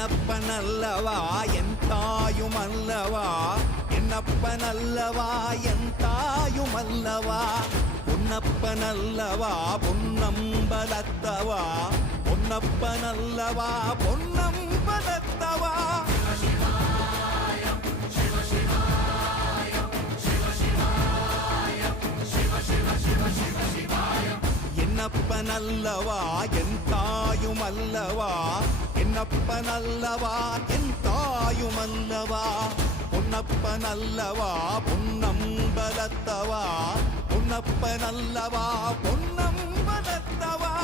என்னப்பனல்லவா என் தாயுமல்லவா, என்னப்பனல்லவா என் தாயுமல்லவா, பொன்னப்பனல்லவா பொன்னம்பலத்தவா, பொன்னப்பனல்லவா பொன்னம்பலத்தவா. என்னப்பனல்லவா என் தாயுமல்லவா, என்னப்பனல்லவா என் தாயுமல்லவா, பொன்னப்பனல்லவா பொன்னம்பலத்தவா, பொன்னப்பனல்லவா பொன்னம்பலத்தவா.